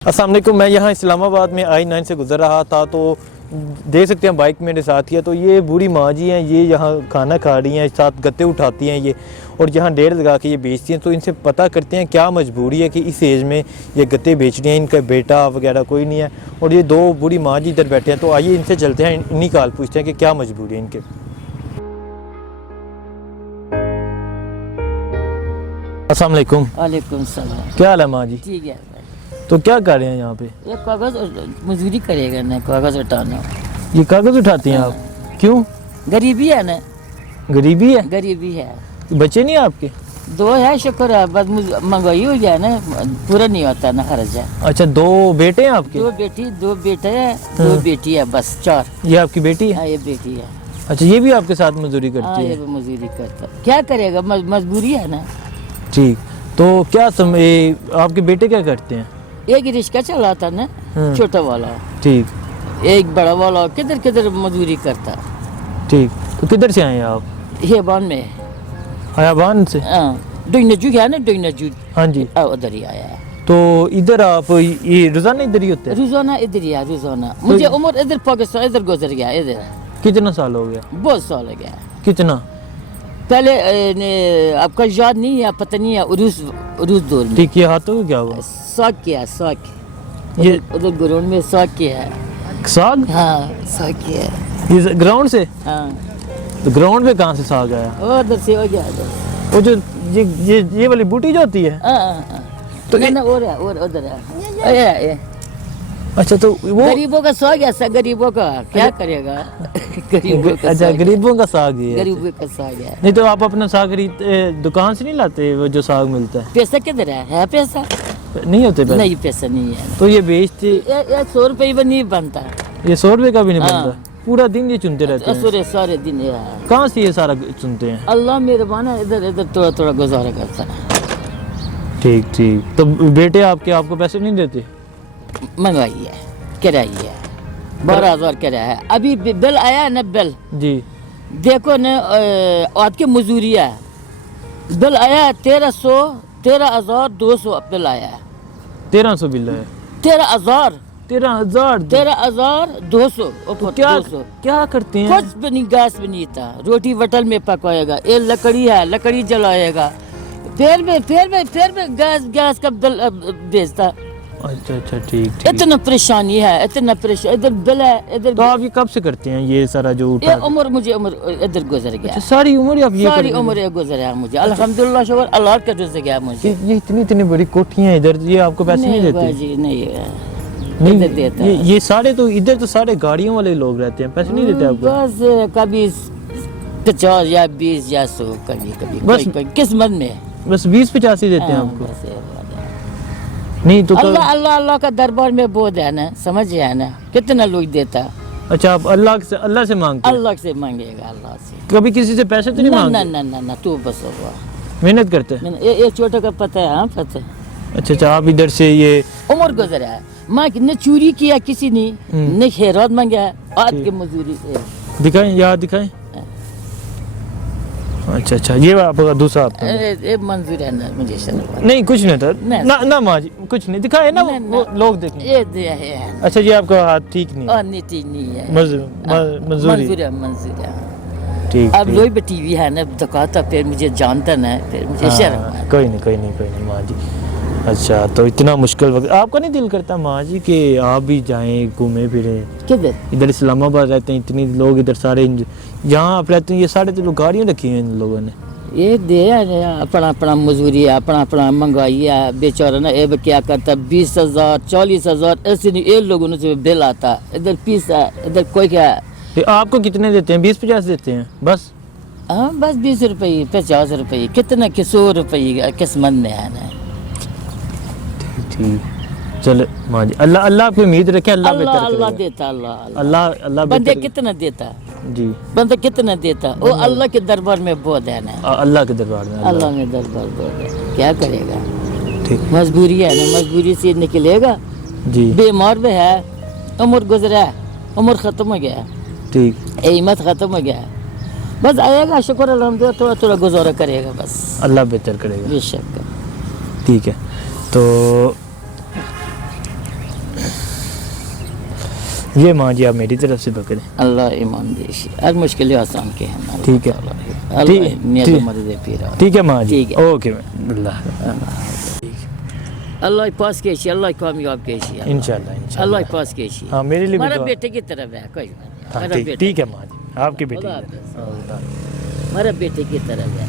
अस्सलाम वालेकुम। मैं यहाँ इस्लामाबाद में I9 से गुज़र रहा था तो देख सकते हैं बाइक मेरे साथ ही है। तो ये बूढ़ी माँ जी हैं, ये यहाँ खाना खा रही हैं, साथ गत्ते उठाती हैं ये, और यहाँ ढेर लगा के ये बेचती हैं। तो इनसे पता करते हैं क्या मजबूरी है कि इस एज में ये गत्ते बेच रही हैं। इनका बेटा वगैरह कोई नहीं है और ये दो बूढ़ी माँ जी इधर बैठे हैं। तो आइए इनसे चलते हैं, इन्हीं का हाल पूछते हैं कि क्या मजबूरी है इनके। अस्सलाम वालेकुम। वालेकुम सलाम। क्या हाल है माँ जी? ठीक है। तो क्या कर रहे हैं यहाँ पे? ये कागज मजदूरी करेगा ना, कागज उठाना। ये कागज उठाती हैं आप? क्यों? गरीबी है ना, गरीबी है? गरीबी है। बच्चे नहीं है आपके? दो है, शुक्र है, बस महंगाई हो जाए ना, पूरा नहीं होता ना खर्च है। अच्छा, दो बेटे हैं आपके? दो बेटी, दो बेटे है, दो बेटी है, बस चार। ये आपकी बेटी है? हाँ, ये बेटी है। अच्छा, ये भी आपके साथ मजदूरी हाँ, करती ये है? भी मजदूरी करता, क्या करेगा, मजबूरी है ना। ठीक, तो क्या आपके बेटे क्या करते हैं? एक रिक्शा चलाता ना, छोटा वाला। ठीक। एक बड़ा वाला किधर किधर मजदूरी करता। ठीक, तो किधर से आए हैं आप? हेबान में। हयाबान से? हाँ, डोइनजू है ना, डोइनजू। हाँ जी। उधर ही आया है। तो इधर आप ये रोजाना इधर ही होते हैं? रोजाना इधर ही है, रोजाना। मुझे उम्र इधर पाकिस्तान इधर गुजर गया, इधर कितना साल हो गया? बहुत साल हो गया। कितना? पहले आपका याद नहीं है, पता नहीं है, उरूस दौर में। ठीक, ये हाथों को क्या हुआ? साग किया, साग। ये उधर ग्राउंड में साग किया है। साग? हाँ, साग किया है। ये ग्राउंड से? हाँ। तो ग्राउंड में कहाँ से साग आया? उधर से हो गया, उधर। वो जो ये वाली बूटी जो होती है? हाँ। तो तो ना और है, और उधर है। अच्छा, तो वो गरीबों का साग है, गरीबों का क्या करेगा। गरीबों का अच्छा, साग है। गरीबों का साग ही है। गरीबों का साग है। नहीं तो आप अपना साग दुकान से नहीं लाते? वो जो साग मिलता पैसा किधर है पैसा? है? नहीं होते पैसे? नहीं, पैसा नहीं है। तो ये बेचते? ये 100 रुपये भी नहीं बनता। ये 100 रुपये का भी नहीं हाँ। बनता? पूरा दिन ये चुनते रहते हैं? सारे दिन ये। कहाँ से ये सारा चुनते हैं? अल्लाह मेहरबान है, इधर इधर थोड़ा थोड़ा गुजारा करता है। ठीक ठीक। तो बेटे आपको पैसे नहीं देते? महंगाई है, किराया है, 12,000 किराया है। अभी बिल आया है ना, बिल जी। देखो ना, आपकी मजदूरी है, बिल आया है 13,200 बिल आया है। 1300 बिल है? 13,000 13,200? तो क्या करते हैं? कुछ भी नहीं, गैस भी नहीं था, रोटी वटल में पकाएगा, ये लकड़ी है, लकड़ी जलाएगा, फिर में गैस का बिल भेजता। अच्छा अच्छा, ठीक। इतना परेशानी है, इतना परेशान, इधर बिल है, इधर। तो आप ये कब से करते हैं ये सारा जो उठा? मुझे उम्र इधर गुजर गया। अच्छा, सारी उम्र आप ये सारी उम्र गुजर गया मुझे, अल्हम्दुलिल्लाह, शुक्र अल्लाह का गुजर गया मुझे। ये इतनी बड़ी कोठियां इधर, ये आपको पैसे नहीं देते? जी नहीं नहीं देता। ये सारे तो इधर तो सारे गाड़ियों वाले लोग रहते हैं, पैसे नहीं देते आपको? बस कभी 50 या 20 या 100, कभी बस किस्मत में। बस 20-85 देते हैं हाँ, आपको? बस ये बात है। नहीं तो अल्लाह का दरबार में बहुत है ना, समझ है ना, कितना लोग देता। अच्छा, आप अल्लाह से मांगते हैं? अल्लाह से मांगेगा, अल्लाह से। कभी किसी से पैसे तो नहीं मांगते? ना, तू बस हुआ मेहनत करते हैं? ये छोटा का पता है। हाँ, पता। अच्छा, आप इधर से ये उम्र गुजरा है, माँ ने चोरी किया किसी ने खैरात मांगा है, आज की मजदूरी से। दिखाएं, यहाँ दिखाएं। अच्छा, ये आपका दूसरा आपका? मंजूर है ना मुझे? नहीं, कुछ नहीं था ना माँ जी, कुछ नहीं दिखाए ना, वो लोग देखें। ये है। अच्छा, ये आपका हाथ ठीक नहीं है? नहीं, ठीक नहीं है। मंजूरी है। ठीक। अब लोग भी टीवी है ना, दिखाता, फिर मुझे जानता ना, फिर मुझे शर्म है। कोई नहीं माँ जी। अच्छा, तो इतना मुश्किल वक्त आपका नहीं दिल करता माँ जी कि आप भी जाएं, घूमे फिरें? किधर? इधर इस्लामाबाद रहते हैं, इतनी लोग इधर सारे यहाँ आप रहते हैं, ये सारे तो लोग गाड़ियाँ रखी हैं इन लोगों ने। ये दे अपना मजदूरी है, अपना महंगाई है, बेचारा ना ये क्या करता, 20,000 40,000 ऐसे नहीं, ये लोगों से बिल आता, इधर पीस है, इधर कोई क्या है। तो आपको कितने देते हैं? 20-50 देते हैं बस? हाँ, बस 20 रुपये, 50 रुपये, कितना 100 रुपये किस्मत में है ना। ठीक, चलो माँ जी, अल्लाह आपकी उम्मीद रखे, अल्लाह देता, अल्लाह बंदे कितना देता जी, बंदा कितना देता, वो अल्लाह के दरबार में बहुत है ना। अल्लाह के दरबार में, अल्लाह में दरबार बहुत है, क्या करेगा। ठीक, मजबूरी है ना, मजबूरी से निकलेगा जी। बीमार भी है, उम्र गुजरा है, उम्र खत्म हो गया, ठीक, हिम्मत खत्म हो गया, बस आएगा, शुक्र अल्हम्दुलिल्लाह, थोड़ा थोड़ा गुजारा करेगा, बस अल्लाह बेहतर करेगा। बेशक। ठीक है, तो ये माँ जी आप मेरी तरफ से पकड़े। अल्लाह ईमान देशी हर मुश्किल आसान के हैं ठीक है। अल्लाह ठीक- नियत ठीक- मदद फिर ठीक है माँ जी, ठीक है। ओके अल्लाह अल्लाह पास के अल्लाह कामयाब के इंशाल्लाह अल्लाह पास के हाँ मेरे लिए भी हमारा दुआ- बेटे की तरफ है कोई बात नहीं। हाँ, हमारा ठीक बेटा ठीक है माँ जी, आपके बेटे खुदा की तरफ। हाफिज़। हमारा बेटे की तरफ है